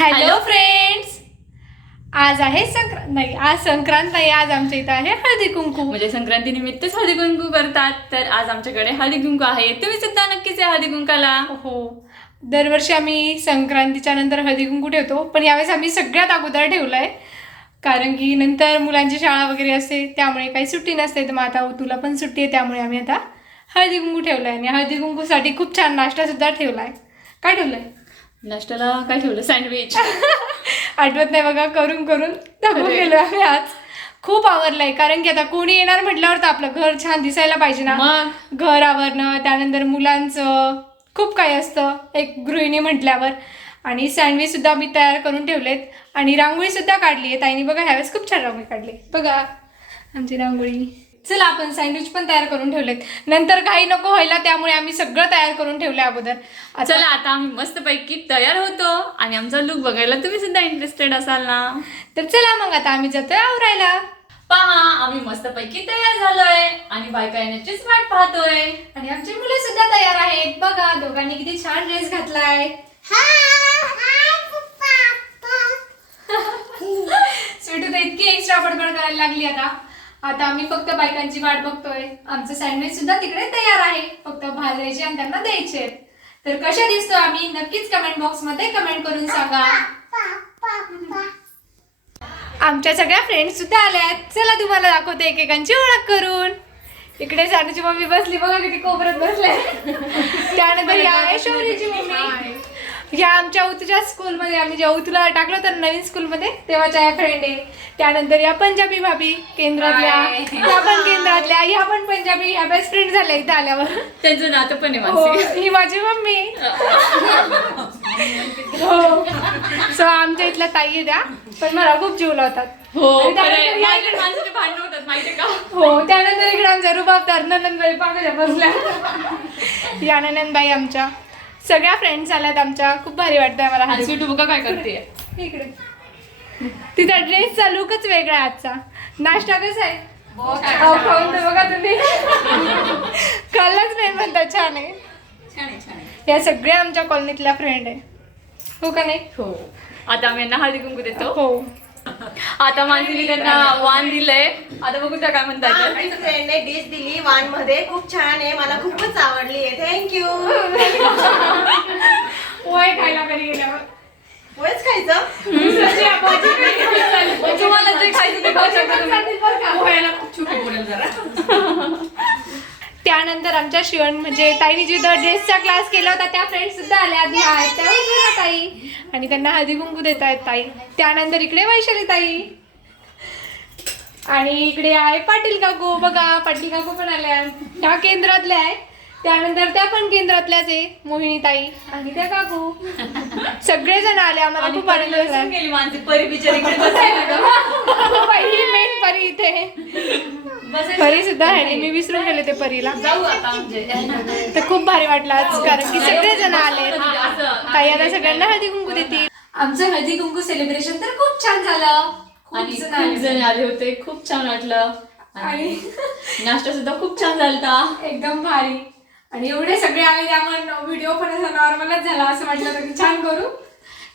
Hello friends, आज आहे संक्रांत. नाही, आज संक्रांत नाही, आज आमच्या इथं आहे हळदी कुंकू. म्हणजे संक्रांती निमित्तच हळदी कुंकू करतात. तर आज आमच्याकडे हळदी कुंकू आहे. तुम्ही सुद्धा नक्कीच या हळदी कुंकाला. हो, दरवर्षी आम्ही संक्रांतीच्या नंतर हळदी कुंकू ठेवतो, पण यावेळेस आम्ही सगळ्यात अगोदर ठेवलंय, कारण की नंतर मुलांची शाळा वगैरे असते, त्यामुळे काही सुट्टी नसते. तर मग आता तुला पण सुट्टी आहे, त्यामुळे आम्ही आता हळदी कुंकू ठेवलाय. आणि हळदी कुंकूसाठी खूप छान नाश्ता सुद्धा ठेवलाय. काय ठेवलंय नाश्त्याला? काय ठेवलं? सँडविच. आठवत नाही बघा, करून करून थकून गेलो आम्ही आज. खूप आवरलंय, कारण की आता कोणी येणार म्हटल्यावर तर आपलं घर छान दिसायला पाहिजे ना. मग घर आवरणं, त्यानंतर मुलांचं खूप काही असतं एक गृहिणी म्हटल्यावर. आणि सँडविच सुद्धा मी तयार करून ठेवलेत आणि रांगोळी सुद्धा काढली आहे ताईने. बघा, ह्यावेळेस खूप छान रांगोळी काढली. बघा आमची रांगोळी. चला, आपण सँडविच पण तयार करून ठेवलेत, नंतर काही नको व्हायला, त्यामुळे आम्ही सगळं तयार करून ठेवलंय अगोदर. चला, आता आम्ही मस्तपैकी तयार होतो आणि आमचा लुक बघायला तुम्ही सुद्धा इंटरेस्टेड असाल ना. तर चला मग, आता आम्ही जातोय आवरायला. पहा, आम्ही मस्तपैकी तयार झालोय आणि बायका येण्याचीच वाट पाहतोय. आणि आमची मुले सुद्धा तयार आहेत. बघा, दोघांनी किती छान ड्रेस घातलाय. स्वीटू तर इतकी एक्स्ट्रा बडबड करायला लागली. आता आम्ही फक्त बायकांची वाट बघतोय. आमचं सँडविच सुद्धा तिकडे तयार आहे, फक्त भाजायचे आणि त्यांना द्यायचे. तर कशा दिसतो आम्ही, नक्कीच कमेंट बॉक्स मध्ये कमेंट करून सांगा. आमच्या सगळ्या फ्रेंड्स सुद्धा आल्या आहेत. चला, तुम्हाला दाखवते एकेकांची ओळख करून. इकडे सानूची मम्मी बसली, बघा किती कोपऱ्यात बसले. त्यानंतर या आहे शौर्यची मम्मी. ह्या आमच्या उतूच्या स्कूलमध्ये, आम्ही जेव्हा उतूला टाकलं तर नवीन स्कूलमध्ये, तेव्हाच्या या फ्रेंड आहे. त्यानंतर या पंजाबी भाभी केंद्रातल्या, ह्या पण केंद्रातल्या, ह्या पण पंजाबी, ह्या बेस्ट फ्रेंड झाल्या इथं आल्यावर. त्यांचं नातं पण आहे हो, माझी. ही माझी मम्मी. हो, सो आमच्या इथल्या ताई द्या, पण मला खूप जीव लावतात. हो, आणि त्यानंतर या माझ्या माणसाचे भांडण होतात माहितीये का. हो, त्यानंतर इकडे आमच्या रुबाबदार नंदनबाई पाकाच्या बसल्या. या नंदनबाई आमच्या सगळ्या फ्रेंड्स आल्यात आमच्या. खूप भारी वाटतंय मला. आणि स्वीटू बघा काय करते. इकडे तिचा ड्रेसचा लुकच वेगळा आहे आजचा. नाश्ता कसा आहे? खाऊन तर बघा तुम्ही. खाल्लाच नाही म्हणता. छान आहे. या सगळ्या आमच्या कॉलनीतल्या फ्रेंड आहे, हो का नाही? हो, आता आम्ही यांना हळदी कुंकू देतो. हो, आता मानसीने त्यांना वाण दिलंय. आता बघू त्या काय म्हणतात. फ्रेंडने डिश दिली वाण मध्ये, खूप छान आहे, मला खूपच आवडली आहे. थँक्यू. पोहे खायला कधी गेल्यावर पोहेच खायचं. तुम्हाला जे खायचं ते खाऊ शकता. त्यानंतर आमच्या शिवण म्हणजे ताईने जे ड्रेसचा क्लास केला होता त्या फ्रेंड सुद्धा आल्या. आधी आहेत त्या उज्ज्वला ताई, आणि त्यांना हळदी कुंकू देत आहेत ताई. त्यानंतर इकडे वैशाली ताई, आणि इकडे आहे पाटील काकू. बघा, पाटील काकू पण आल्या, ह्या केंद्रातल्या आहे. त्यानंतर त्या पण केंद्रातल्याच आहे, मोहिनी ताई आणि त्या काकू. सगळेजण आले, आम्हाला खूप आनंद झाला. गेली माणसे परी बिचारीकडे बसायला. ही मेन परी इथे. परी सुद्धा आहे, मी विसरून गेले ते परीला. जाऊ आता म्हणजे. तर खूप भारी वाटलं आज, कारण की सगळेजण आले. ताई आता सगळ्यांना हळदी कुंकू देतील. आमचं हळदी कुंकू सेलिब्रेशन तर खूप छान झालं. आणि खूप जण आले होते, खूप छान वाटलं. आणि नाश्ता सुद्धा खूप छान झालता, एकदम भारी. आणि एवढे सगळे आले, त्यामुळे व्हिडिओ पण असा नॉर्मलच झाला. असं वाटलं तर की छान करू,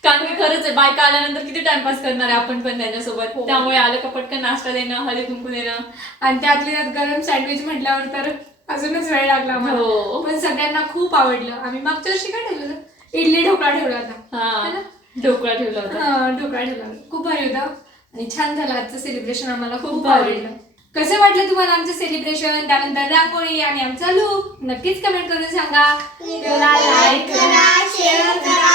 कारण की खरंच आहे, बायका आल्यानंतर किती टाइमपास करणार आहे आपण पण त्यांच्यासोबत. त्यामुळे आलं का पटकन नाश्ता देणं, हळदी कुंकू देणं, आणि त्यातली त्यात गरम सँडविच म्हटल्यावर तर अजूनच वेळ लागला आम्हाला. हो. पण सगळ्यांना खूप आवडलं. आम्ही मागच्या वर्षी काय ठेवलं होतं? इडली ढोकळा ठेवला होता. हा, ढोकळा ठेवला होता. हा, ढोकळा ठेवला होता. खूप भारी होता आणि छान झालं आजचं सेलिब्रेशन. आम्हाला खूप आवडलं. कसं वाटलं तुम्हाला आमचं सेलिब्रेशन, त्यानंतर रांगोळी आणि आमचा लुक? नक्कीच कमेंट करून सांगा. लाईक करा, शेअर करा.